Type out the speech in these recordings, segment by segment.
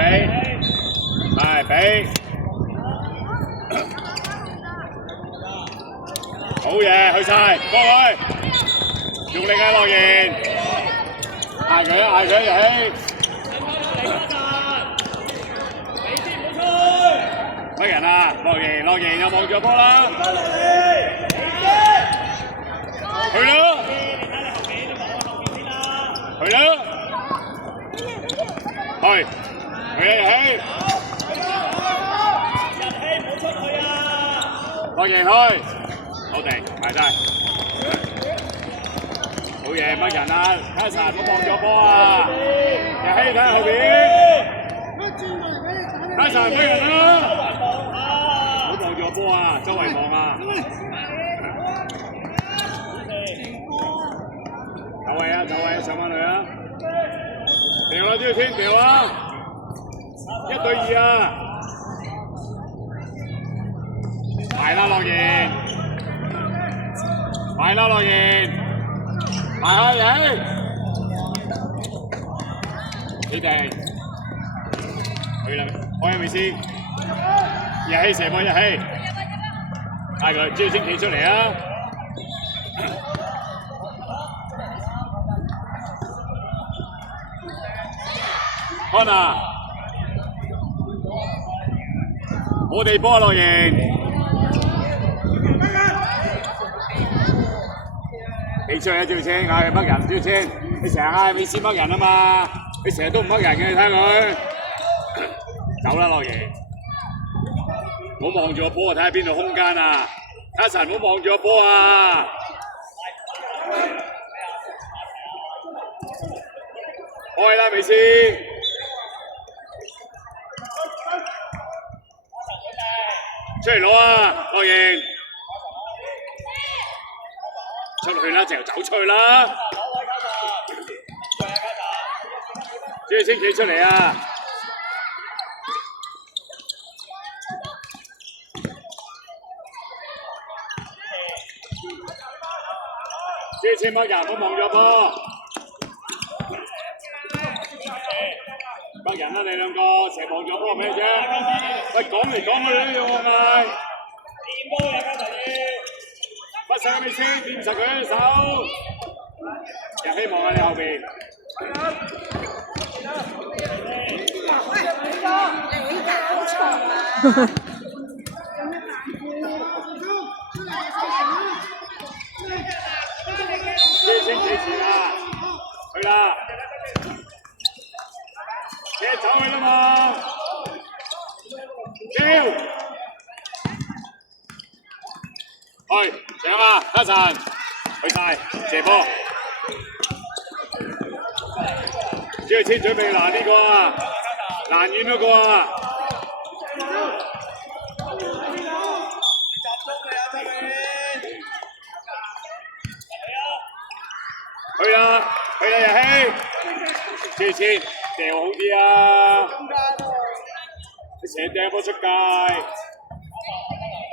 俾，係俾，好嘢，去晒，過去，用力啊，樂言，嗌佢啊，嗌佢遊戲。乜人啊？樂言又望住個波啦，去啦，去啦，去，去啊！樂言去，好定，埋晒，好嘢，乜人啊？卡神都望住個波啊！遊戲睇下後邊，卡神乜人啊？望住個波啊，周圍望啊！走位啊，上翻去啊！掉啦，都要先掉啊！1對2啊！快啦，樂言！快啦，樂言！快去！起定！去啦，開未先？日希射波，日希，嗌佢招先企出嚟啊！安娜，我哋波樂言，企出嚟啊！招先嗌佢乜人？招先，你成日嗌美斯乜人啊嘛？你成日都唔乜人嘅，你睇佢，走啦樂言。唔好望住個波啊！睇下邊度空間啊！卡神唔好望住個波啊！開啦，美斯！出嚟攞啊！樂言，出去啦，就走出去啦！朱先企出嚟啊！朱千乜人唔好望咗波，乜人啊你兩個成日望咗波咩啫？喂，講嚟講去都要我嗌，掂波呀，加特爾，不使你先掂實佢手，又希望喺你後邊。你搞錯啊！先幾時啦？去啦！車走去啦嘛！跳！去上啊！卡神去晒射波。只係先準備攔呢個啊，攔遠嗰個啊！去啦，日希，之前掉好啲啊！你成日掟波出界，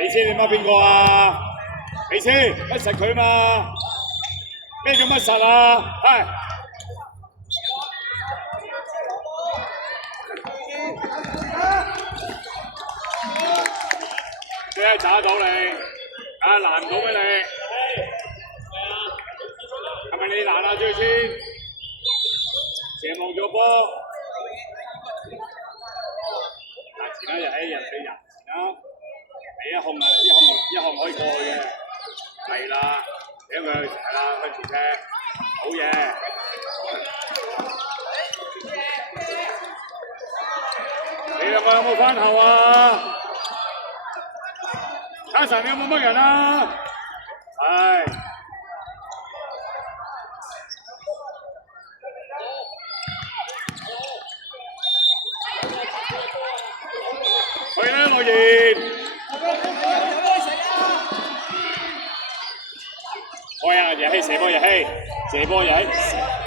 你知你乜邊個啊？你知乜實佢嘛？咩叫乜實啊？係。咩打到你？啊攔唔到俾你。係咪你攔啊？最先射望咗波，嗱前啦日希人對人啦，你一控可以過去嘅，係啦，俾佢係啦，向前踢，好嘢。你兩個有冇翻後啊？卡神你有冇乜人啊？係。去啦，樂言！開啊！日希射波，日希，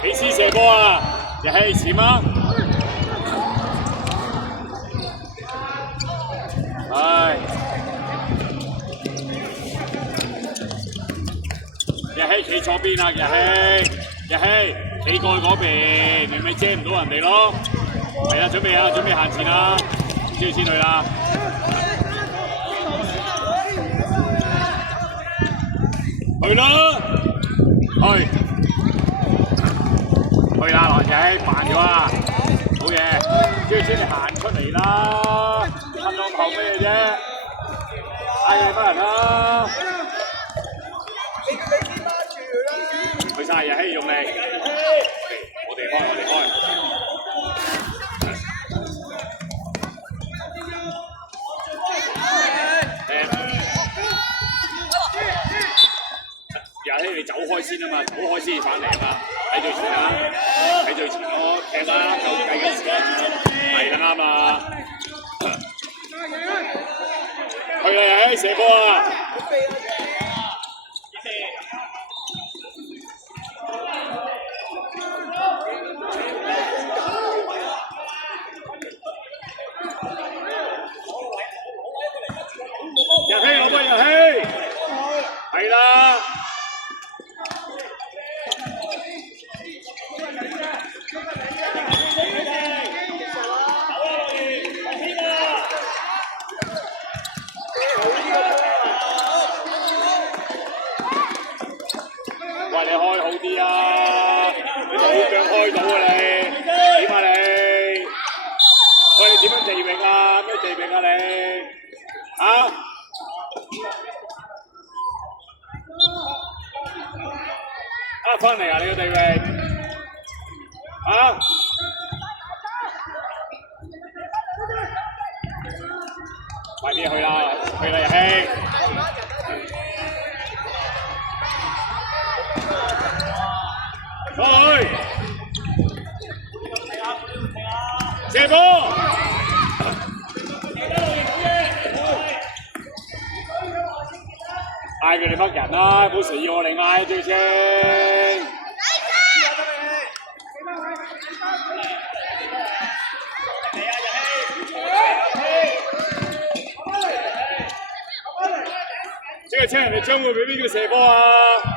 美斯射波啊！日希閃啊！唉，日希企左邊啊！日希企過去嗰邊，你咪遮唔到人哋咯。係啦，準備啊，準備行前啦，跟住先去啦。去啦，去啦，羅仔慢咗啊，好嘢，跟住先你行出嚟啦，噴到後咩啫？嗌你班人啦，去晒日希用力，我哋開，我哋開。日希你走開先啊嘛，走開先反嚟啊嘛，喺最前啊，喺最前咯，踢啦，夠計嘅時間，係啦啱啦。去啦，日希射波啊！日希攞波，日希，係啦。喂，你開好啲啊！你冇腳開到啊你，點啊你？喂，你點樣地域啊？咩地域啊你？啊？翻嚟啊！你個地域啊？快啲去啦！去啦，日希！過去！射波！嗌佢哋乜人啦，唔好死我嚟嗌最先。即係請人哋將會俾邊個射波啊？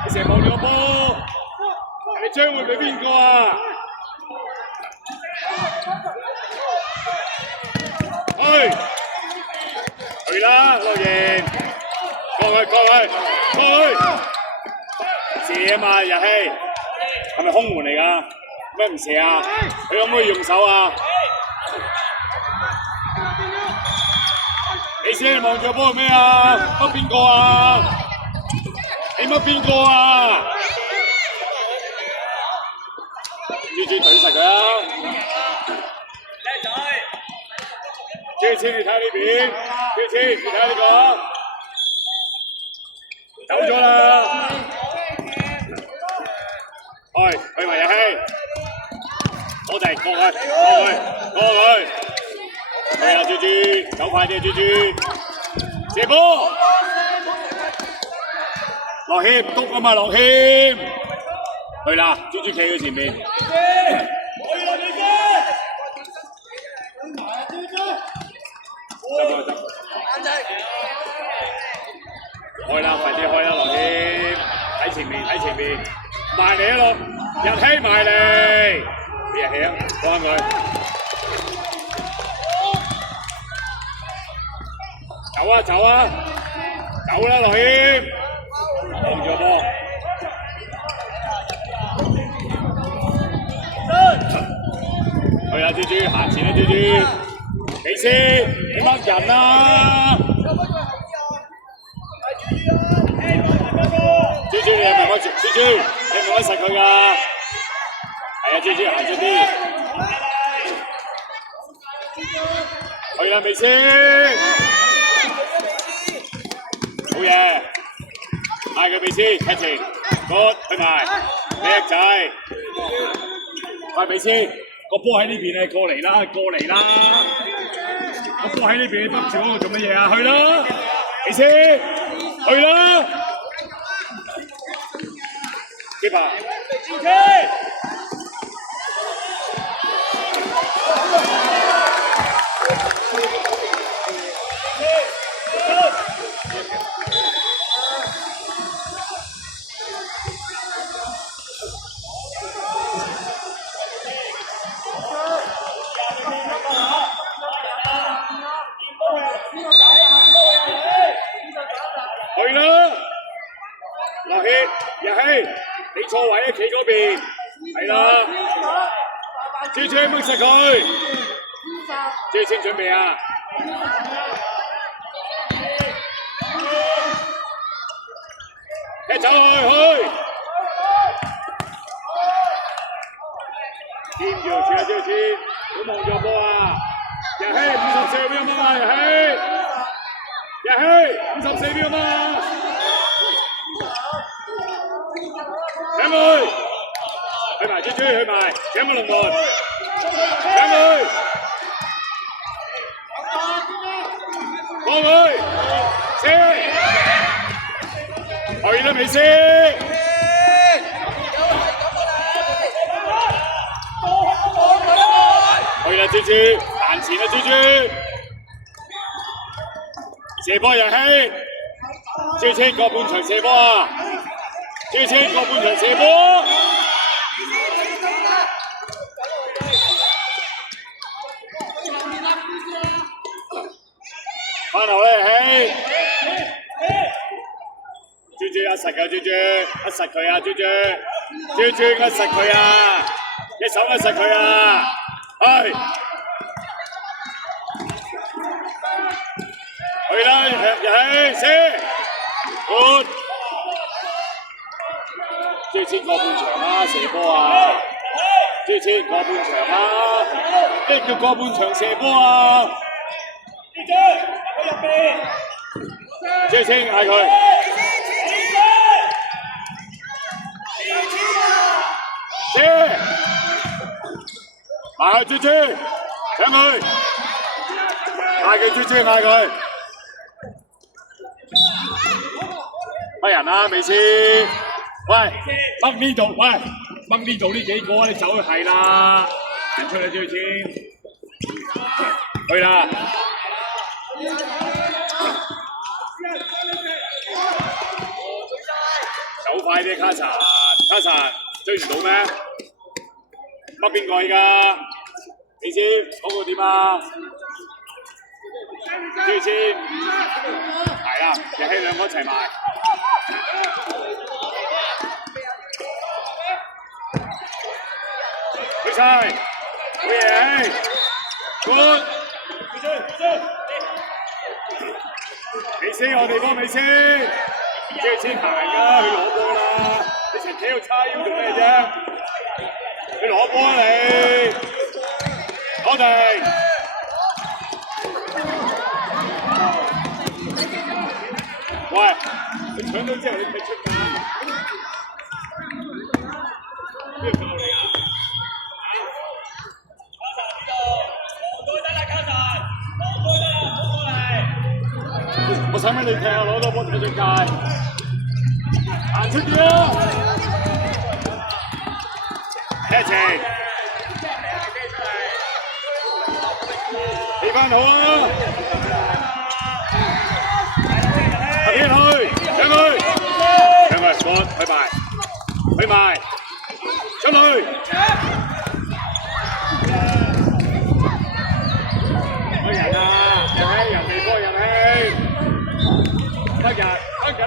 你成日望住個波，你將會俾邊個啊？去啦，樂言，過去，射啊嘛，日希，係咪空門嚟㗎？咩唔射啊？佢可唔可以用手啊？你先望住個波係咩啊？乜邊個啊？你乜邊個啊？豬豬懟實佢啊！豬豬你睇呢邊，豬豬你睇呢個，走咗啦！去埋日希，我哋過去，係啊，豬豬，走快啲，豬豬，射波，樂謙篤啊嘛，樂謙，去啦，豬豬企喺前面，開啦，快啲開啦，樂謙，喺前面，埋嚟啊，日希埋嚟，日希啊，幫佢。走啦，樂謙，望住個波，去啦，豬豬，行前啦，豬豬，你先，你乜人啊？豬豬，你係咪乜？豬豬，你係咪乜實佢㗎？係啊，豬豬行出啲，去啦，未先？好嘢，嗌佢未先，踢前，去埋，叻仔，快未先，個波喺呢邊啊，過嚟啦，個波喺呢邊，你北住嗰度做乜嘢啊？去啦，未先，去啦，接拍，OK。邊，係啦，朱青掹實佢，朱青準備啊！踢走去，見住住啊，朱青，好望住波啊！日希54秒嘛，日希54秒嘛，搶佢，去埋朱朱，去埋，搶埋龍門，搶佢，過佢，射，去啦美斯，去啦朱朱，彈前啦朱朱。射波日希，朱青過半場射波啊！朱青過半場射波，翻頭咧日希，朱朱一實㗎朱朱，一實佢啊朱朱，朱朱一實佢啊，一手一實佢啊，係。去啦，日希射，好，朱青過半場啦，射波啊！朱青過半場啦，咩叫過半場射波啊？朱青嗌佢，射，埋朱青，搶佢，嗌佢朱青嗌佢。乜人啊？美斯，喂，掹呢度，喂，掹呢度呢幾個，你走去係啦，出嚟最先，去啦，走快啲，卡神追唔到咩？乜邊個而家？美斯嗰個點啊？最先，係啦，日希兩個一齊埋。去晒，好嘢，good，美斯我哋幫美斯，即係先行㗎，去攞波啦！你成企喺度叉腰做咩啫？去攞波啊你！我哋。喂，你搶到之後你踢出界，邊度教你啊？我使乜你踢啊？攞多波踢出界，行出啲啦！踢前，起翻好啊！入邊去，搶佢，去埋，出去。乜人啊？人哋波人氣，乜人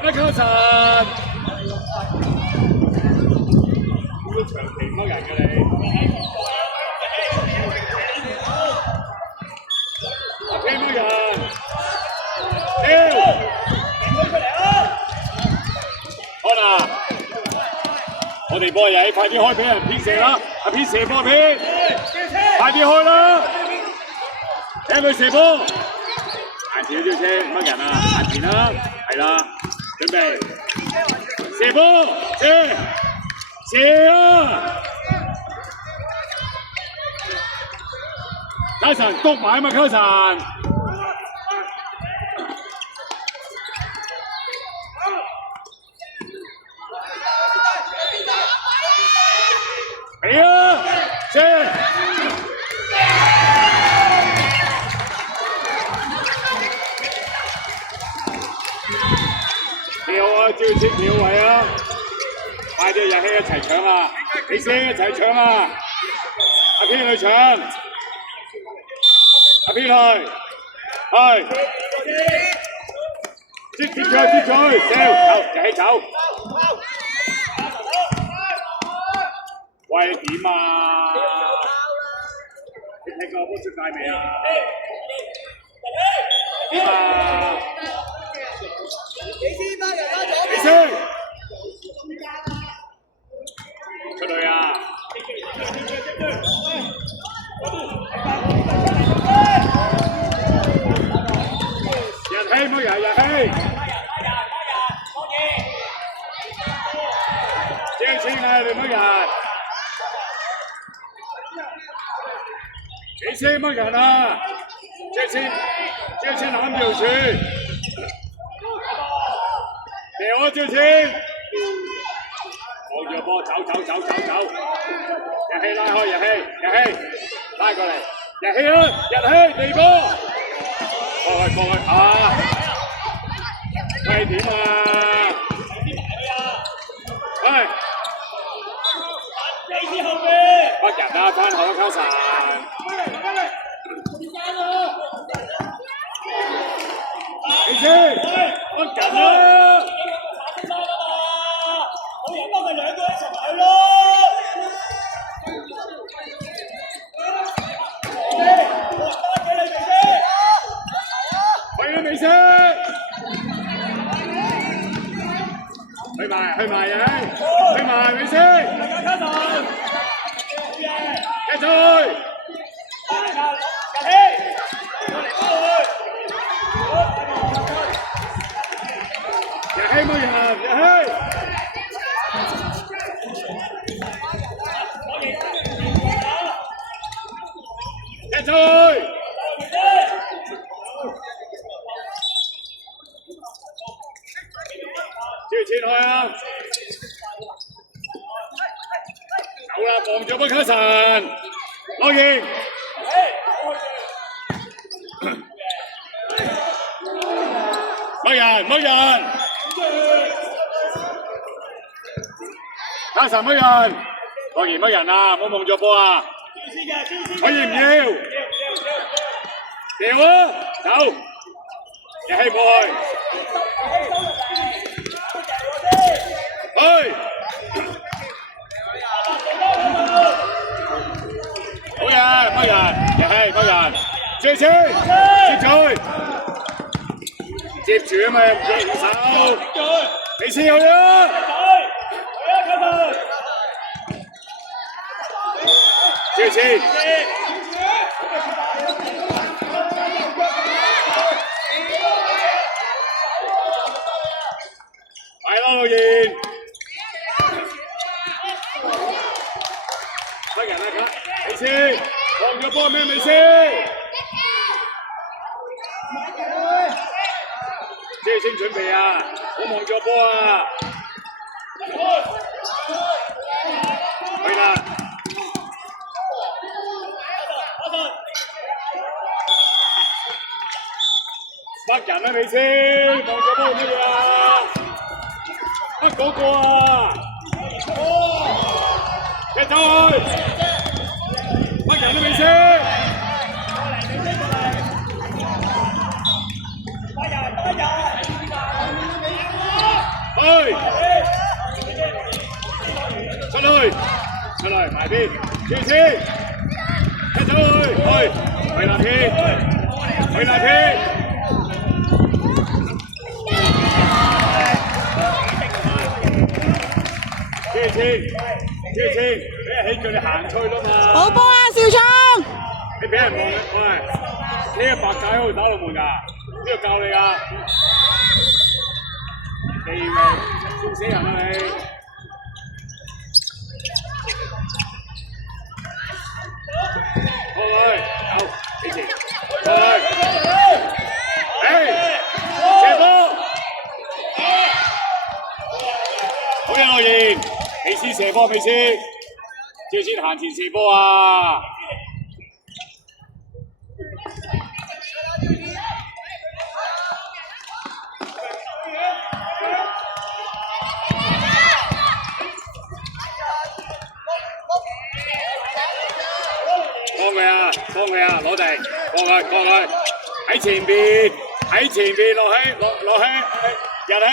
乜卡神，好多長期乜人㗎你？聽乜人？我哋波嘢，快啲開俾人偏射啦！阿偏射波偏，快啲開啦！聽佢射波，眼前呢條車乜人啊？眼前啦，係啦，準備射波，射啊！卡神篤埋啊嘛，卡神。嚟啊！射！幾好啊！招式幾好位啊！快啲日希一齊搶啊！你先一齊搶啊！阿偏去搶，阿偏去，接佢，走，日希走。喂，你點啊？你踢個波出界未啊？點啊？你先出去啊！人氣冇人，人氣。借錢啊！你冇人。你先乜人啊？借錢攬條船，掉我借錢，望住個波走，日氣拉開，日氣拉過嚟，日氣啊，日氣地波，過去啊！喂點啊？喂，你後邊乜人啊？翻後交神。你先，乜人啊？冇人幫佢兩個一齊埋去咯。喂，你先。去埋人，去埋你先。繼續。日氣冇人，日氣。繼續。接錢開啊！走啦，望住乜卡神，攞贏。乜人？卡神乜人？攞贏乜人啊？冇望住波啊！可以唔要？掉啊！走，日氣過去。去，好嘢，乜人？日氣乜人？接住啊嘛，隻手，你先去啊！接錢。係咯，老賢。乜人啊？佢，你先，望咗波咩？你先。即先準備啊！好望咗波啊！去啦！乜人啊？你先望咗波乜嘢啊？乜嗰個啊？一走去！乜人啊？你先？出嚟，埋邊，接錢，一走去那邊，去那邊。接錢，俾人起腳你行出去啦嘛。好波啊，邵聰！你俾人望嘅，喂，呢個白仔喺度打龍門㗎，邊個教你啊？地位笑死人啊你！過去，走，幾時？過去，射波，好嘢，樂賢，美斯射波，美斯，趙先行前射波啊！幫佢啊！攞地，過去，喺前邊落去，入氣。